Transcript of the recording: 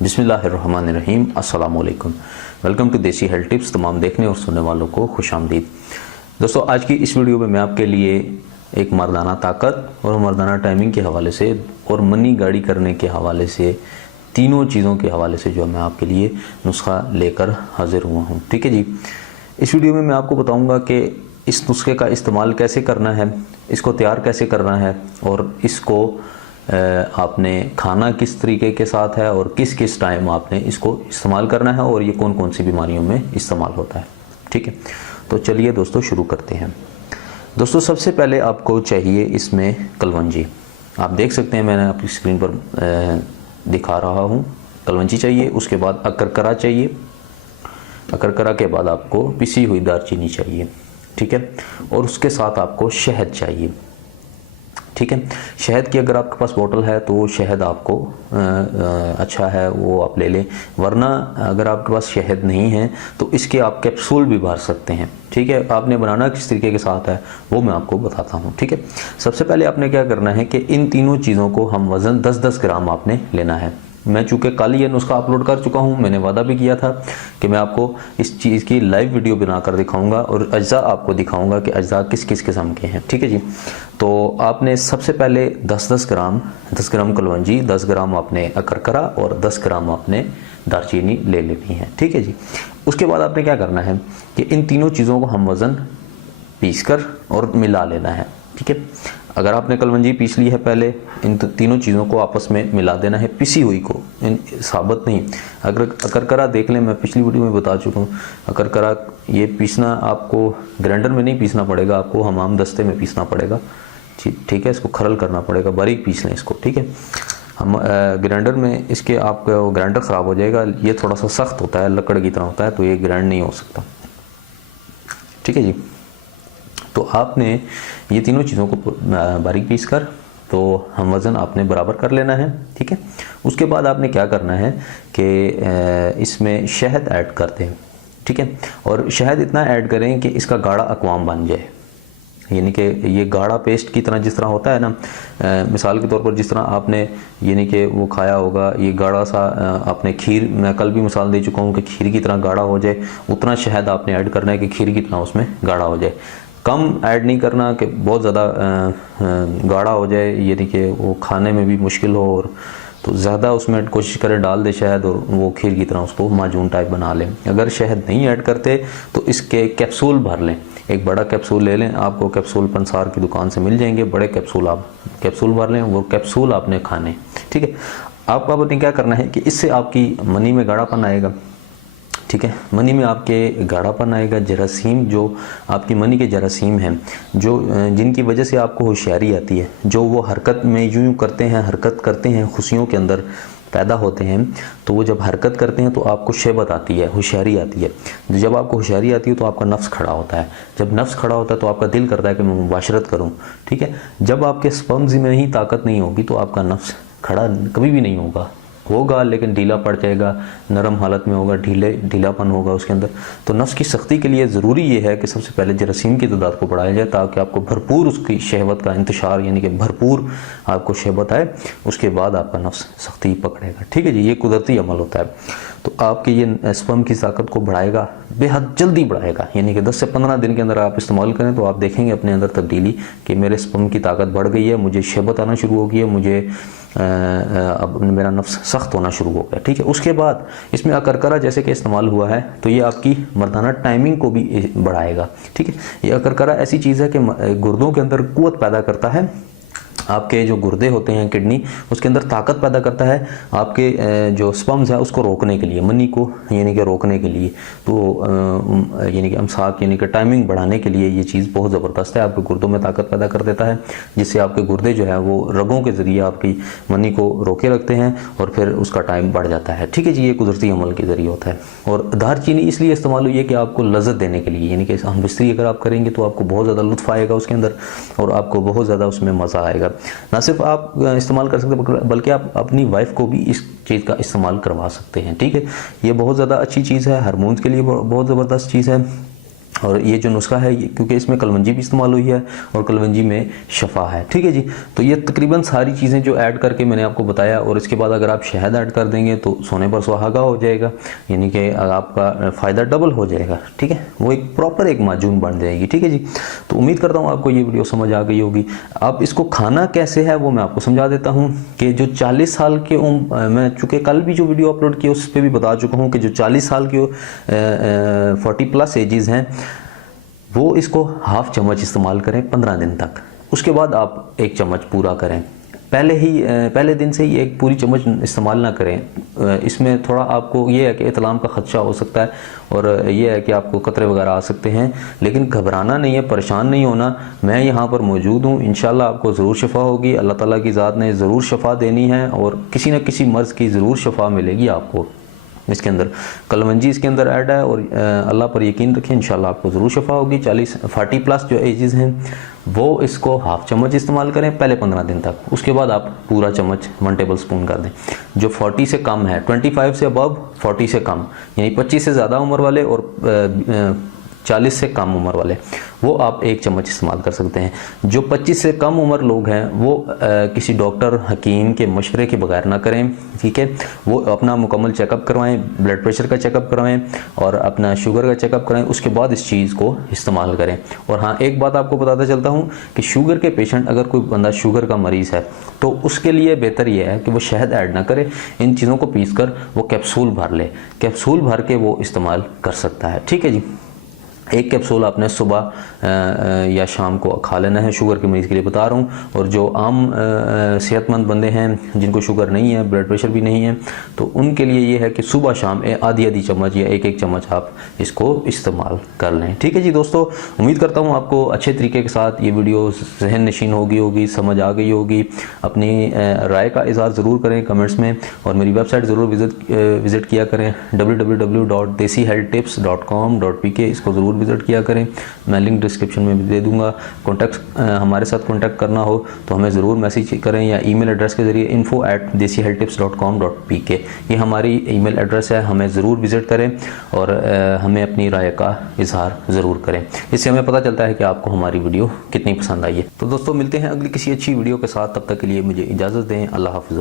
बिस्मिल्लाहिर्रहमानिर्रहीम। अस्सलाम वालेकुम। वेलकम टू देसी हेल्थ टिप्स। तमाम देखने और सुनने वालों को खुश आमदीद। दोस्तों, आज की इस वीडियो में मैं आपके लिए एक मर्दाना ताकत और मर्दाना टाइमिंग के हवाले से और मनी गाड़ी करने के हवाले से, तीनों चीज़ों के हवाले से जो मैं आपके लिए नुस्खा लेकर हाजिर हुआ हूँ। ठीक है जी। इस वीडियो में मैं आपको बताऊँगा कि इस नुस्खे का इस्तेमाल कैसे करना है, इसको तैयार कैसे करना है और इसको आपने खाना किस तरीके के साथ है और किस किस टाइम आपने इसको इस्तेमाल करना है और ये कौन कौन सी बीमारियों में इस्तेमाल होता है। ठीक है, तो चलिए दोस्तों शुरू करते हैं। दोस्तों, सबसे पहले आपको चाहिए इसमें कलवंजी। आप देख सकते हैं, मैंने आपकी स्क्रीन पर दिखा रहा हूँ। कलवंजी चाहिए, उसके बाद अकरकरा चाहिए, अकरकरा के बाद आपको पिसी हुई दालचीनी चाहिए। ठीक है, और उसके साथ आपको शहद चाहिए। ठीक है, शहद की अगर आपके पास बोतल है तो शहद आपको अच्छा है वो आप ले लें, वरना अगर आपके पास शहद नहीं है तो इसके आप कैप्सूल भी भर सकते हैं। ठीक है, आपने बनाना किस तरीके के साथ है वो मैं आपको बताता हूँ। ठीक है, सबसे पहले आपने क्या करना है कि इन तीनों चीज़ों को हम वज़न 10-10 ग्राम आपने लेना है। मैं चूँकि कल ये नुस्खा अपलोड कर चुका हूँ, मैंने वादा भी किया था कि मैं आपको इस चीज़ की लाइव वीडियो बनाकर दिखाऊंगा और अज्जा आपको दिखाऊंगा कि अज्जा किस किस किस्म के हैं। ठीक है जी। तो आपने सबसे पहले 10 ग्राम कलवंजी, 10 ग्राम आपने अकरकरा और 10 ग्राम आपने दालचीनी ले लेनी है। ठीक है जी। उसके बाद आपने क्या करना है कि इन तीनों चीज़ों को हम वज़न पीस कर और मिला लेना है। ठीक है, अगर आपने कलवंजी पीस ली है, पहले इन तीनों चीज़ों को आपस में मिला देना है, पिसी हुई को, इन साबुत नहीं। अगर अकरकरा देख लें, मैं पिछली वीडियो में बता चुका हूँ, अकरकरा ये पीसना आपको ग्राइंडर में नहीं पीसना पड़ेगा, आपको हमाम दस्ते में पीसना पड़ेगा। ठीक है, इसको खरल करना पड़ेगा, बारीक पीस लें इसको। ठीक है, हम ग्राइंडर में इसके आपका ग्राइंडर ख़राब हो जाएगा, ये थोड़ा सा सख्त होता है, लकड़ की तरह होता है, तो ये ग्राइंड नहीं हो सकता। ठीक है जी। तो आपने ये तीनों चीज़ों को बारीक पीस कर तो हम वज़न आपने बराबर कर लेना है। ठीक है, उसके बाद आपने क्या करना है कि इसमें शहद ऐड करते हैं। ठीक है, और शहद इतना ऐड करें कि इसका गाढ़ा अक़वाम बन जाए, यानी कि ये गाढ़ा पेस्ट की तरह जिस तरह होता है ना, मिसाल के तौर पर जिस तरह आपने यानी कि वो खाया होगा, ये गाढ़ा सा आपने खीर, मैं कल भी मिसाल दे चुका हूँ कि खीर की तरह गाढ़ा हो जाए, उतना शहद आपने ऐड करना है कि खीर की तरह उसमें गाढ़ा हो जाए। कम ऐड नहीं करना कि बहुत ज़्यादा गाढ़ा हो जाए, यानी कि वो खाने में भी मुश्किल हो, और तो ज़्यादा उसमें कोशिश करें डाल दे शहद और वो खीर की तरह उसको माजून टाइप बना लें। अगर शहद नहीं ऐड करते तो इसके कैप्सूल भर लें, एक बड़ा कैप्सूल ले लें, आपको कैप्सूल पंसार की दुकान से मिल जाएंगे, बड़े कैप्सूल आप कैप्सूल भर लें, वो कैप्सूल आपने खाने। ठीक है, आपने क्या करना है कि इससे आपकी मनी में गाढ़ापन आएगा। ठीक है, मनी में आपके गाढ़ापन आएगा। जरासीम, जो आपकी मनी के जरासीम हैं, जो जिनकी वजह से आपको होशियारी आती है, जो वो हरकत में यूं करते हैं, हरकत करते हैं, खुशियों के अंदर पैदा होते हैं, तो वो जब हरकत करते हैं तो आपको शहबत आती है, होशियारी आती है। जब आपको होशियारी आती है तो आपका नफ्स खड़ा होता है, जब नफ्स खड़ा होता है तो आपका दिल करता है कि मैं मुबाशरत करूं। ठीक है, जब आपके स्पर्म्स में ही ताकत नहीं होगी तो आपका नफ्स खड़ा कभी भी नहीं होगा, लेकिन ढीला पड़ जाएगा, नरम हालत में होगा, ढीलापन होगा उसके अंदर। तो नफ्स की सख्ती के लिए ज़रूरी ये है कि सबसे पहले जरासीम की तादाद को बढ़ाया जाए, ताकि आपको भरपूर उसकी शहवत का इंतशार, यानी कि भरपूर आपको शहवत आए, उसके बाद आपका नफ्स सख्ती पकड़ेगा। ठीक है जी, ये कुदरती अमल होता है। तो आपके ये स्पर्म की ताकत को बढ़ाएगा, बेहद जल्दी बढ़ाएगा, यानी कि 10 से 15 दिन के अंदर आप इस्तेमाल करें तो आप देखेंगे अपने अंदर तब्दीली कि मेरे स्पर्म की ताकत बढ़ गई है, मुझे शहबत आना शुरू हो गई है, मुझे अब मेरा नफ्स सख्त होना शुरू हो गया। ठीक है, उसके बाद इसमें अकरकरा जैसे कि इस्तेमाल हुआ है तो ये आपकी मर्दाना टाइमिंग को भी बढ़ाएगा। ठीक है, ये अकरकरा ऐसी चीज़ है कि गुर्दों के अंदर कुव्वत पैदा करता है, आपके जो गुर्दे होते हैं, किडनी, उसके अंदर ताकत पैदा करता है आपके जो स्पर्म्स है उसको रोकने के लिए, मनी को यानी कि रोकने के लिए। तो यानी कि अमसाक यानी कि टाइमिंग बढ़ाने के लिए ये चीज़ बहुत ज़बरदस्त है, आपके गुर्दों में ताकत पैदा कर देता है, जिससे आपके गुर्दे जो है वो रगों के ज़रिए आपकी मनी को रोके रखते हैं और फिर उसका टाइम बढ़ जाता है। ठीक है जी, ये कुदरती अमल के ज़रिए होता है। और दालचीनी इसलिए इस्तेमाल हुई है कि आपको लज़्ज़त देने के लिए, यानी कि हम बिस्तरी अगर आप करेंगे तो आपको बहुत ज़्यादा लुत्फ़ आएगा उसके अंदर और आपको बहुत ज़्यादा उसमें मज़ा आएगा। ना सिर्फ आप इस्तेमाल कर सकते हैं बल्कि आप अपनी वाइफ को भी इस चीज़ का इस्तेमाल करवा सकते हैं। ठीक है, ये बहुत ज़्यादा अच्छी चीज़ है, हार्मोन्स के लिए बहुत ज़बरदस्त चीज़ है। और ये जो नुस्खा है क्योंकि इसमें कलवंजी भी इस्तेमाल हुई है और कलवंजी में शफा है, ठीक है जी। तो ये तकरीबन सारी चीज़ें जो ऐड करके मैंने आपको बताया, और इसके बाद अगर आप शहद ऐड कर देंगे तो सोने पर सुहागा हो जाएगा, यानी कि आपका फ़ायदा डबल हो जाएगा, ठीक है। वो एक प्रॉपर एक माजून बन जाएगी, ठीक है जी। तो उम्मीद करता हूँ आपको ये वीडियो समझ आ गई होगी। अब इसको खाना कैसे है वो मैं आपको समझा देता हूँ कि जो 40 साल के मैं चूँकि कल भी जो वीडियो अपलोड किया उस पर भी बता चुका हूँ कि जो 40 साल के 40+ एजेस हैं वो इसको हाफ चम्मच इस्तेमाल करें 15 दिन तक। उसके बाद आप 1 चम्मच पूरा करें। पहले दिन से ही एक पूरी चम्मच इस्तेमाल ना करें। इसमें थोड़ा आपको ये है कि इतलाम का खदशा हो सकता है और ये है कि आपको कतरे वगैरह आ सकते हैं, लेकिन घबराना नहीं है, परेशान नहीं होना। मैं यहाँ पर मौजूद हूँ, इंशाल्लाह आपको ज़रूर शफ़ा होगी। अल्लाह ताला की ज़ात ने ज़रूर शफ़ा देनी है और किसी न किसी मर्ज़ की ज़रूर शफ़ा मिलेगी आपको। इसके अंदर कलवंजी इसके अंदर ऐड है और अल्लाह पर यकीन रखें, इंशाल्लाह आपको ज़रूर शफ़ा होगी। 40+ जो एजेस हैं वो इसको हाफ चम्मच इस्तेमाल करें पहले 15 दिन तक। उसके बाद आप पूरा चम्मच 1 टेबल स्पून कर दें। जो 40 से कम है, 25 से अबव, 40 से कम यानी 25 से ज़्यादा उम्र वाले और 40 से कम उम्र वाले, वो आप 1 चम्मच इस्तेमाल कर सकते हैं। जो 25 से कम उम्र लोग हैं वो किसी डॉक्टर हकीम के मशवरे के बगैर ना करें, ठीक है। वो अपना मुकम्मल चेकअप करवाएं, ब्लड प्रेशर का चेकअप करवाएं और अपना शुगर का चेकअप कराएं, उसके बाद इस चीज़ को इस्तेमाल करें। और हाँ, एक बात आपको बताता चलता हूँ कि शुगर के पेशेंट, अगर कोई बंदा शुगर का मरीज़ है तो उसके लिए बेहतर यह है कि वो शहद ऐड ना करे, इन चीज़ों को पीस कर वो कैप्सूल भर ले, कैप्सूल भर के वो इस्तेमाल कर सकता है, ठीक है जी। 1 कैप्सूल आपने सुबह या शाम को खा लेना है, शुगर के मरीज़ के लिए बता रहा हूँ। और जो आम सेहतमंद बंदे हैं जिनको शुगर नहीं है, ब्लड प्रेशर भी नहीं है, तो उनके लिए ये है कि सुबह शाम आधी चम्मच या 1 चम्मच आप इसको इस्तेमाल कर लें, ठीक है जी। दोस्तों, उम्मीद करता हूँ आपको अच्छे तरीके के साथ ये वीडियो जहन नशीन होगी, समझ आ गई होगी। अपनी राय का इज़हार ज़रूर करें कमेंट्स में और मेरी वेबसाइट ज़रूर विज़िट किया करें www.desihealthtips.com.pk। इसको ज़रूर विज़िट किया करें, मैं लिंक डिस्क्रिप्शन में भी दे दूंगा। हमारे साथ कॉन्टैक्ट करना हो तो हमें ज़रूर मैसेज करें या ईमेल एड्रेस के ज़रिए info@desihealthtips.com.pk, ये हमारी ईमेल एड्रेस है। हमें ज़रूर विज़िट करें और हमें अपनी राय का इजहार ज़रूर करें, इससे हमें पता चलता है कि आपको हमारी वीडियो कितनी पसंद आई है। तो दोस्तों, मिलते हैं अगली किसी अच्छी वीडियो के साथ, तब तक के लिए मुझे इजाज़त दें। अल्लाह हाफ़िज़।